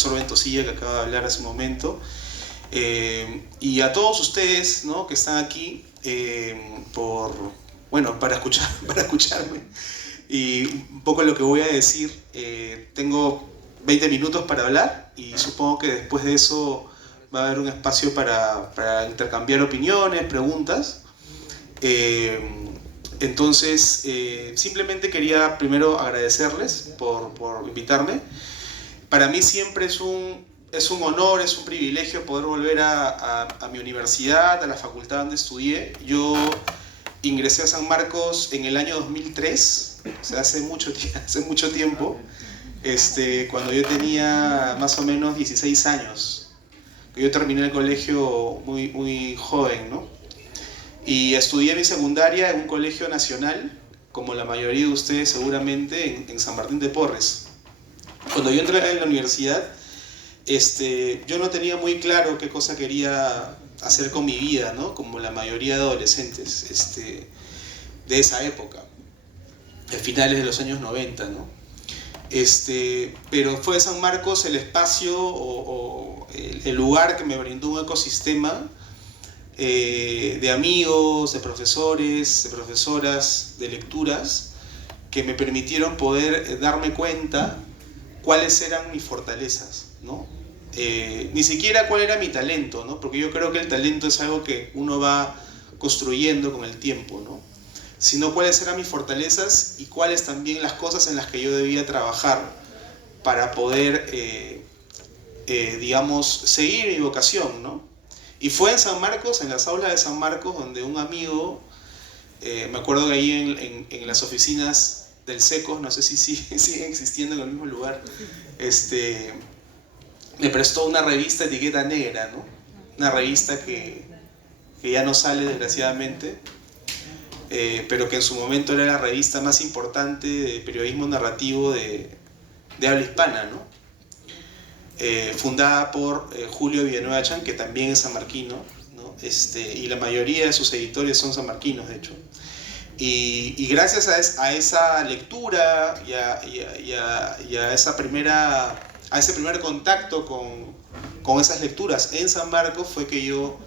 profesor Ventosilla, que acaba de hablar hace un momento, y a todos ustedes, ¿no?, que están aquí para escucharme. Y un poco lo que voy a decir, tengo 20 minutos para hablar y supongo que después de eso va a haber un espacio para intercambiar opiniones, preguntas. Entonces, simplemente quería primero agradecerles por invitarme. Para mí siempre es un honor, es un privilegio poder volver a mi universidad, a la facultad donde estudié. Yo ingresé a San Marcos en el año 2003, o sea, hace mucho tiempo, cuando yo tenía más o menos 16 años. Yo terminé el colegio muy joven, ¿no? Y estudié mi secundaria en un colegio nacional, como la mayoría de ustedes seguramente, en San Martín de Porres. Cuando yo entré en la universidad, yo no tenía muy claro qué cosa quería hacer con mi vida, ¿no? Como la mayoría de adolescentes de esa época, a finales de los años 90, ¿no? Pero fue San Marcos el espacio o el lugar que me brindó un ecosistema de amigos, de profesores, de profesoras, de lecturas, que me permitieron poder darme cuenta cuáles eran mis fortalezas, ¿no? Ni siquiera cuál era mi talento, ¿no? Porque yo creo que el talento es algo que uno va construyendo con el tiempo, ¿no? Sino cuáles eran mis fortalezas y cuáles también las cosas en las que yo debía trabajar para poder, digamos, seguir mi vocación, ¿no? Y fue en San Marcos, en las aulas de San Marcos, donde un amigo, me acuerdo que ahí en las oficinas del SECOS, no sé si siguen existiendo en el mismo lugar, me prestó una revista Etiqueta Negra, ¿no? Una revista que ya no sale, desgraciadamente, pero que en su momento era la revista más importante de periodismo narrativo de habla hispana, ¿no? Fundada por Julio Villanueva Chan, que también es sanmarquino, ¿no? Y la mayoría de sus editores son sanmarquinos, de hecho. Y gracias a esa lectura y a ese primer contacto con esas lecturas en San Marcos fue que yo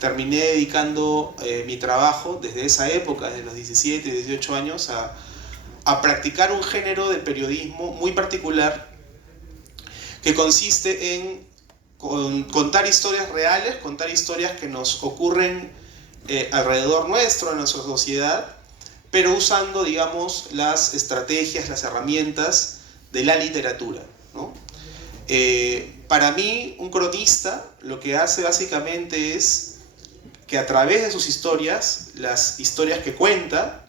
terminé dedicando mi trabajo desde esa época, desde los 17, 18 años, a practicar un género de periodismo muy particular que consiste en contar historias reales, contar historias que nos ocurren alrededor nuestro, en nuestra sociedad, pero usando, digamos, las estrategias, las herramientas de la literatura, ¿no? Para mí, un cronista lo que hace básicamente es que a través de sus historias, las historias que cuenta,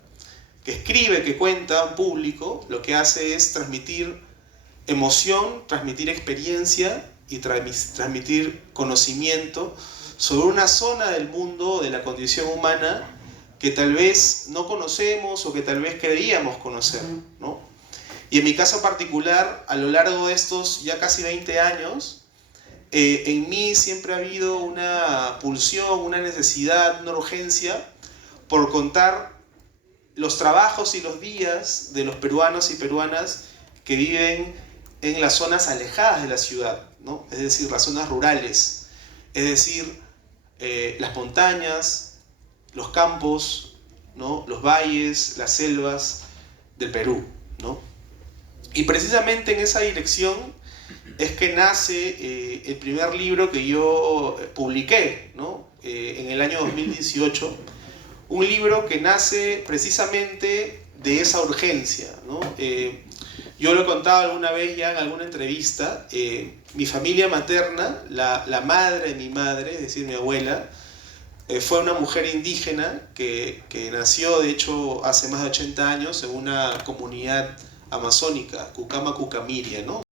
que escribe, que cuenta a un público, lo que hace es transmitir emoción, transmitir experiencia y transmitir conocimiento sobre una zona del mundo, de la condición humana, que tal vez no conocemos o que tal vez creíamos conocer, ¿no? Y en mi caso particular, a lo largo de estos ya casi 20 años, en mí siempre ha habido una pulsión, una necesidad, una urgencia por contar los trabajos y los días de los peruanos y peruanas que viven en las zonas alejadas de la ciudad, ¿no? Es decir, las zonas rurales, es decir, las montañas, los campos, ¿no?, los valles, las selvas del Perú, ¿no? Y precisamente en esa dirección es que nace el primer libro que yo publiqué, ¿no?, en el año 2018, un libro que nace precisamente de esa urgencia, ¿no? Yo lo he contado alguna vez ya en alguna entrevista, mi familia materna, la madre de mi madre, es decir, mi abuela, fue una mujer indígena que nació, de hecho, hace más de 80 años en una comunidad amazónica, Cucama Cucamiria, ¿no?